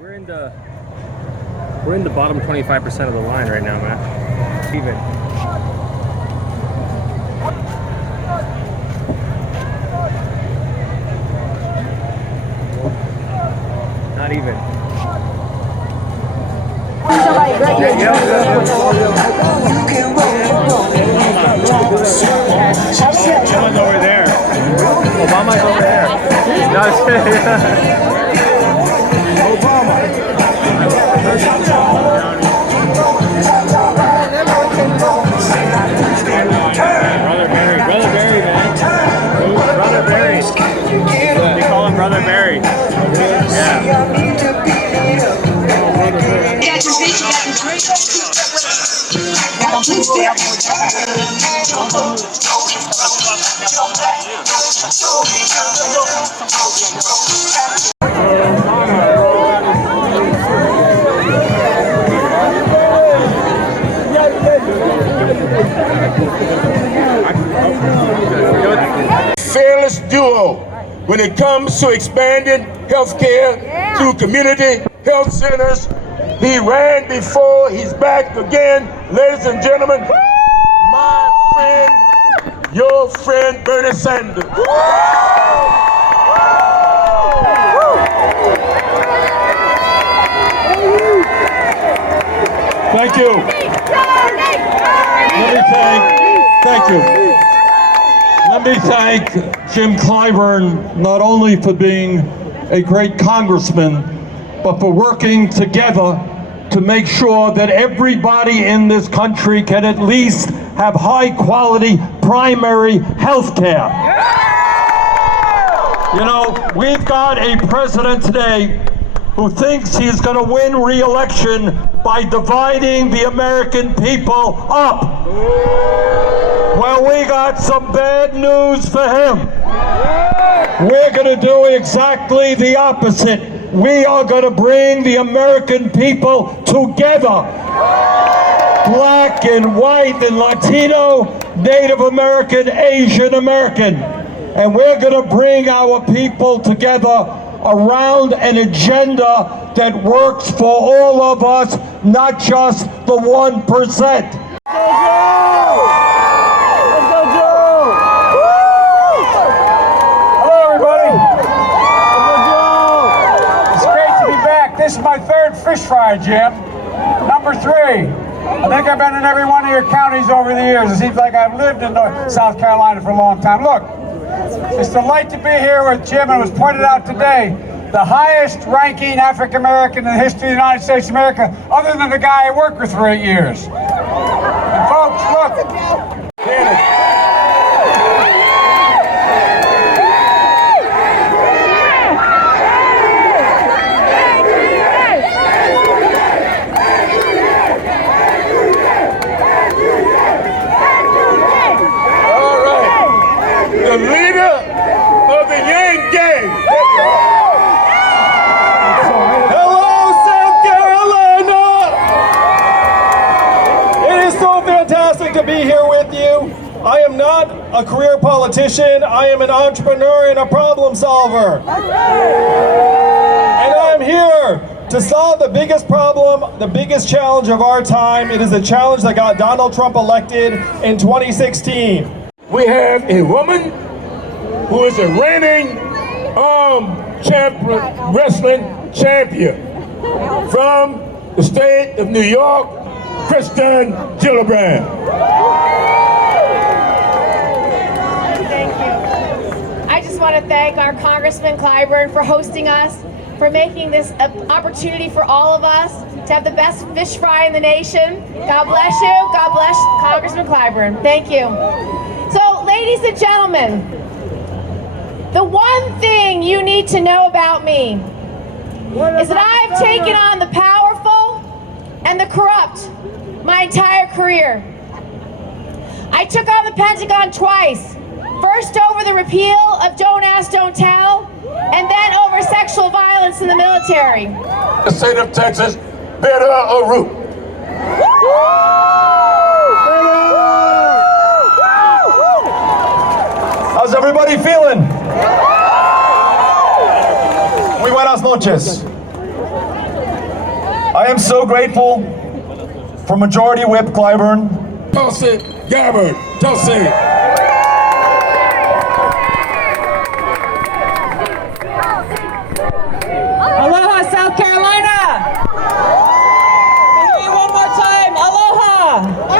We're in the bottom 25% of the line right now, man. Even. Not even. Someone's over there. Obama's over there. No, Obama. Brother Barry, man. Brother Barry. They call him Brother Barry. Yeah. Fearless duo when it comes to expanding health care through community health centers. He ran before, he's back again. Ladies and gentlemen, my friend, your friend, Bernie Sanders. Thank you. Let me thank Jim Clyburn not only for being a great congressman, but for working together to make sure that everybody in this country can at least have high quality primary health care. You know, we've got a president today who thinks he's going to win re-election by dividing the American people up. Well, we got some bad news for him. We're going to do exactly the opposite. We are going to bring the American people together. Black and white and Latino, Native American, Asian American. And we're going to bring our people together around an agenda that works for all of us, not just the 1%. This is my third fish fry, Jim. Number 3. I think I've been in every one of your counties over the years. It seems like I've lived in South Carolina for a long time. Look, it's a delight to be here with Jim, and it was pointed out today, the highest ranking African American in the history of the United States of America, other than the guy I worked with for 8 years. And folks, look. The leader of the Yang Gang. Hello, South Carolina! It is so fantastic to be here with you. I am not a career politician. I am an entrepreneur and a problem solver. And I'm here to solve the biggest problem, the biggest challenge of our time. It is a challenge that got Donald Trump elected in 2016. We have a woman who is a reigning wrestling champion from the state of New York, Kristen Gillibrand. Thank you. I just want to thank our Congressman Clyburn for hosting us, for making this an opportunity for all of us to have the best fish fry in the nation. God bless you. God bless Congressman Clyburn. Thank you. So, ladies and gentlemen, the one thing you need to know about me is that I've taken on the powerful and the corrupt my entire career. I took on the Pentagon twice, first over the repeal of Don't Ask, Don't Tell, and then over sexual violence in the military. The state of Texas, better or root. How's everybody feeling? Muy buenas noches. I am so grateful for Majority Whip Clyburn. Tulsi Gabbard. Tulsi. Aloha, South Carolina! One more time, aloha!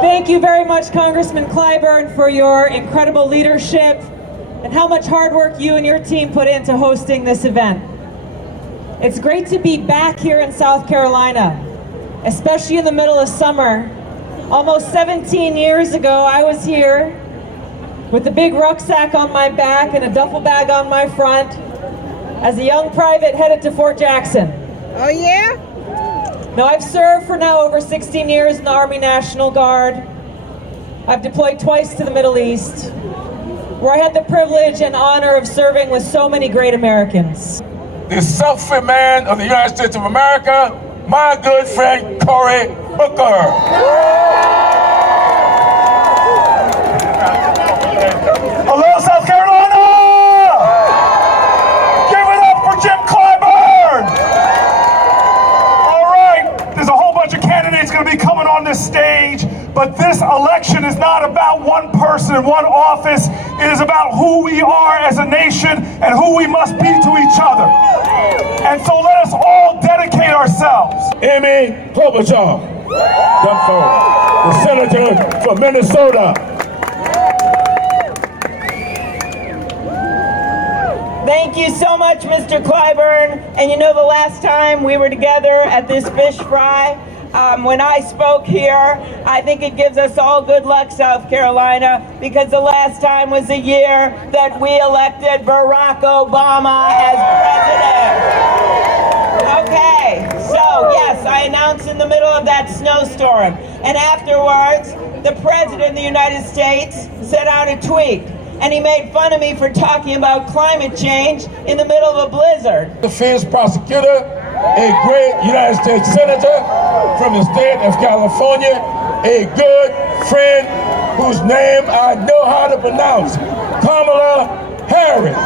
Thank you very much, Congressman Clyburn, for your incredible leadership and how much hard work you and your team put into hosting this event. It's great to be back here in South Carolina, especially in the middle of summer. Almost 17 years ago, I was here with a big rucksack on my back and a duffel bag on my front as a young private headed to Fort Jackson. Oh yeah? Now I've served for now over 16 years in the Army National Guard. I've deployed twice to the Middle East, where I had the privilege and honor of serving with so many great Americans. The self-made man of the United States of America, my good friend Cory Booker. Hello, South Carolina! Give it up for Jim Clyburn! All right, there's a whole bunch of candidates going to be coming on this stage, but this election is not about one person and one office. It is about who we are as a nation and who we must be to each other. And so let us all dedicate ourselves. Amy Klobuchar, come forward. The senator from Minnesota. Thank you so much, Mr. Clyburn. And you know, the last time we were together at this fish fry, when I spoke here, I think it gives us all good luck, South Carolina, because the last time was the year that we elected Barack Obama as president. Okay, so yes, I announced in the middle of that snowstorm, and afterwards, the President of the United States sent out a tweet, and he made fun of me for talking about climate change in the middle of a blizzard. The fierce prosecutor, a great United States senator from the state of California, a good friend whose name I know how to pronounce, Kamala Harris.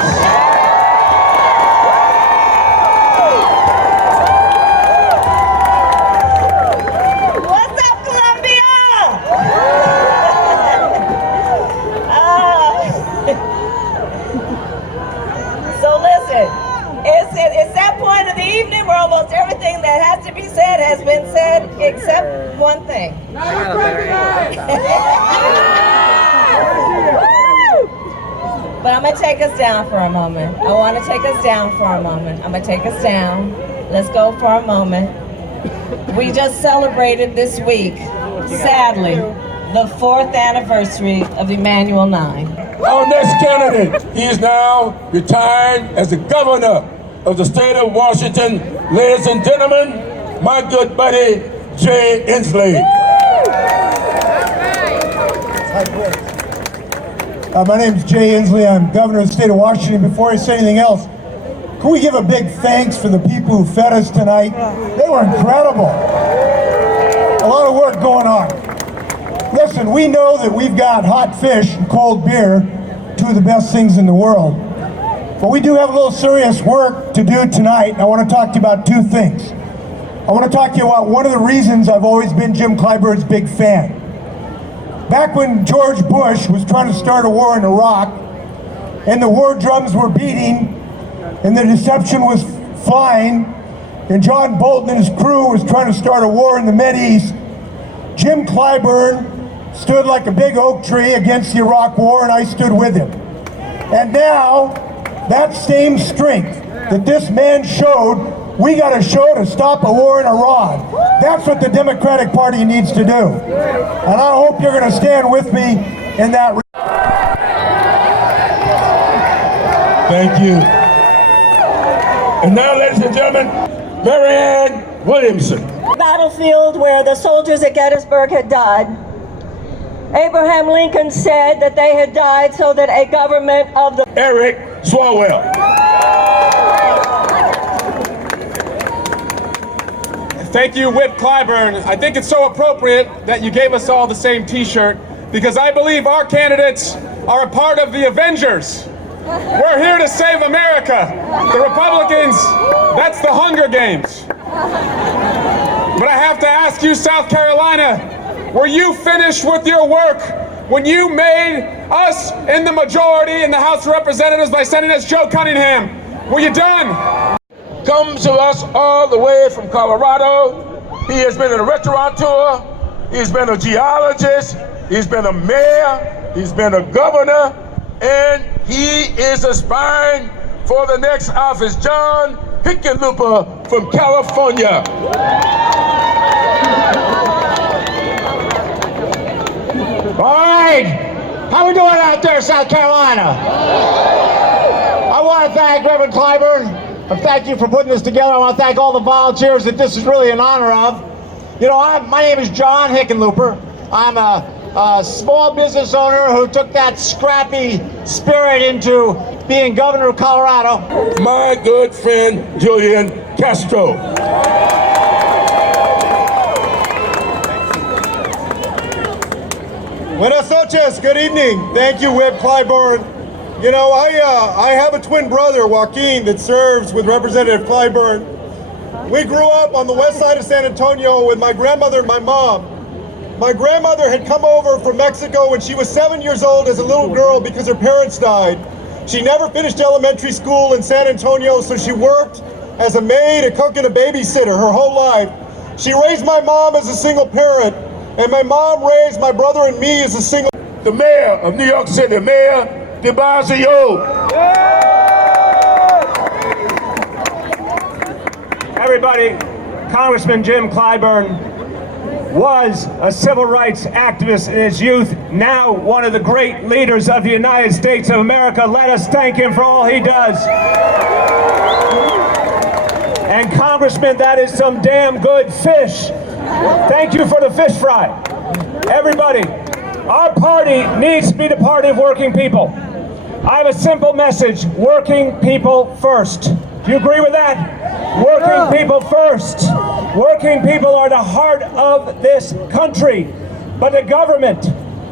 It's that point of the evening where almost everything that has to be said has been said, except one thing. But I'm going to take us down for a moment. I want to take us down for a moment. I'm going to take us down. Let's go for a moment. We just celebrated this week, sadly, the 4th anniversary of Emanuel 9. Our next candidate, he is now retired as the governor of the state of Washington. Ladies and gentlemen, my good buddy, Jay Inslee. My name is Jay Inslee. I'm governor of the state of Washington. Before I say anything else, can we give a big thanks for the people who fed us tonight? They were incredible. A lot of work going on. Listen, we know that we've got hot fish and cold beer, two of the best things in the world. But we do have a little serious work to do tonight, and I want to talk to you about two things. I want to talk to you about one of the reasons I've always been Jim Clyburn's big fan. Back when George Bush was trying to start a war in Iraq, and the war drums were beating, and the deception was flying, and John Bolton and his crew was trying to start a war in the Mideast, Jim Clyburn stood like a big oak tree against the Iraq war, and I stood with him. And now, that same strength that this man showed, we got to show to stop a war in Iran. That's what the Democratic Party needs to do. And I hope you're going to stand with me in that. Thank you. And now, ladies and gentlemen, Marianne Williamson. Battlefield where the soldiers at Gettysburg had died. Abraham Lincoln said that they had died so that a government of the... Eric Swalwell. Thank you, Whip Clyburn. I think it's so appropriate that you gave us all the same t-shirt because I believe our candidates are a part of the Avengers. We're here to save America. The Republicans That's the Hunger Games. But I have to ask you, South Carolina, were you finished with your work when you made us in the majority in the House of Representatives by sending us Joe Cunningham? Were you done? Comes to us all the way from Colorado. He has been a restaurateur, he's been a geologist, he's been a mayor, he's been a governor, and he is aspiring for the next office. John Hickenlooper from California. All right, how we doing out there, South Carolina? I want to thank Reverend Clyburn. And thank you for putting this together. I want to thank all the volunteers that this is really an honor of. You know, my name is John Hickenlooper. I'm a small business owner who took that scrappy spirit into being governor of Colorado. My good friend, Julian Castro. Buenas noches, good evening. Thank you, Whip Clyburn. You know, I have a twin brother, Joaquin, that serves with Representative Clyburn. We grew up on the west side of San Antonio with my grandmother and my mom. My grandmother had come over from Mexico when she was 7 years old as a little girl because her parents died. She never finished elementary school in San Antonio, so she worked as a maid, a cook, and a babysitter her whole life. She raised my mom as a single parent, and my mom raised my brother and me as a single... The mayor of New York City, Mayor de Blasio. Everybody, Congressman Jim Clyburn was a civil rights activist in his youth, now one of the great leaders of the United States of America. Let us thank him for all he does. And Congressman, that is some damn good fish. Thank you for the fish fry. Everybody, our party needs to be the party of working people. I have a simple message: working people first. Do you agree with that? Working people first. Working people are the heart of this country. But the government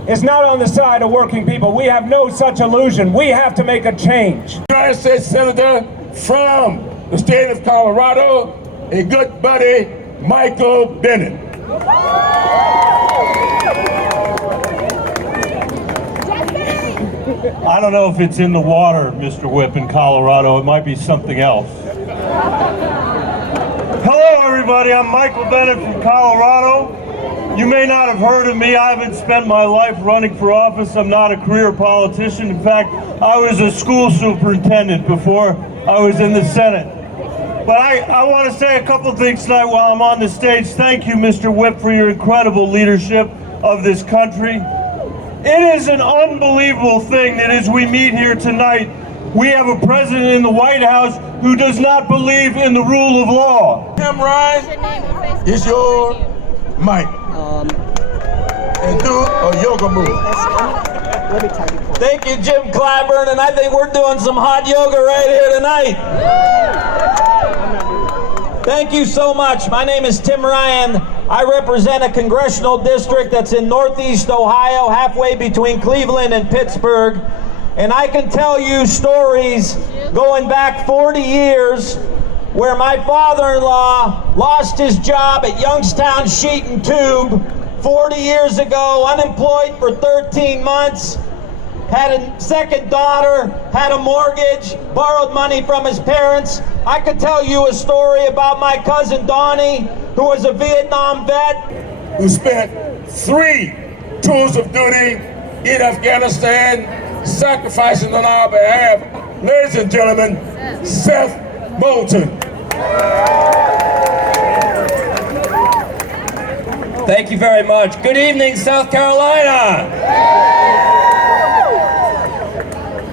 is not on the side of working people. We have no such illusion. We have to make a change. United States Senator from the state of Colorado, a good buddy, Michael Bennett. I don't know if it's in the water, Mr. Whip, in Colorado. It might be something else. Hello, everybody. I'm Michael Bennett from Colorado. You may not have heard of me. I haven't spent my life running for office. I'm not a career politician. In fact, I was a school superintendent before I was in the Senate. But I want to say a couple things tonight while I'm on the stage. Thank you, Mr. Whip, for your incredible leadership of this country. It is an unbelievable thing that as we meet here tonight, we have a president in the White House who does not believe in the rule of law. Tim Ryan, is your mic. And do a yoga move. Thank you, Jim Clyburn, and I think we're doing some hot yoga right here tonight. Thank you so much. My name is Tim Ryan. I represent a congressional district that's in Northeast Ohio, halfway between Cleveland and Pittsburgh. And I can tell you stories going back 40 years where my father-in-law lost his job at Youngstown Sheet and Tube 40 years ago, unemployed for 13 months, had a second daughter, had a mortgage, borrowed money from his parents. I could tell you a story about my cousin Donnie, who was a Vietnam vet. Who spent 3 tours of duty in Afghanistan, sacrificing on our behalf. Ladies and gentlemen, Seth Moulton. Thank you very much. Good evening, South Carolina.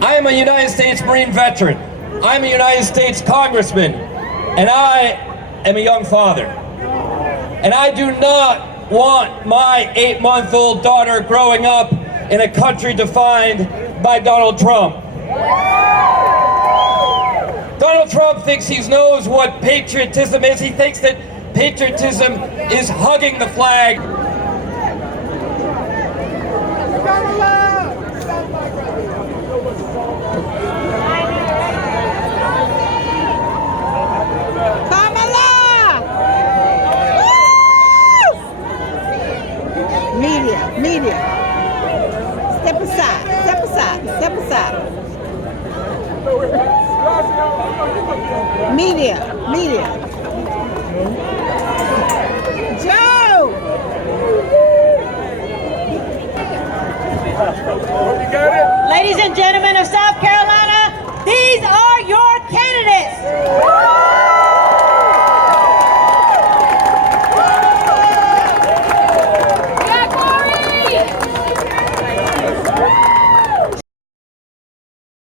I am a United States Marine veteran. I'm a United States Congressman, and I am a young father. And I do not want my 8-month-old daughter growing up in a country defined by Donald Trump. Donald Trump thinks he knows what patriotism is. He thinks that patriotism is hugging the flag. Media. Step aside. Media.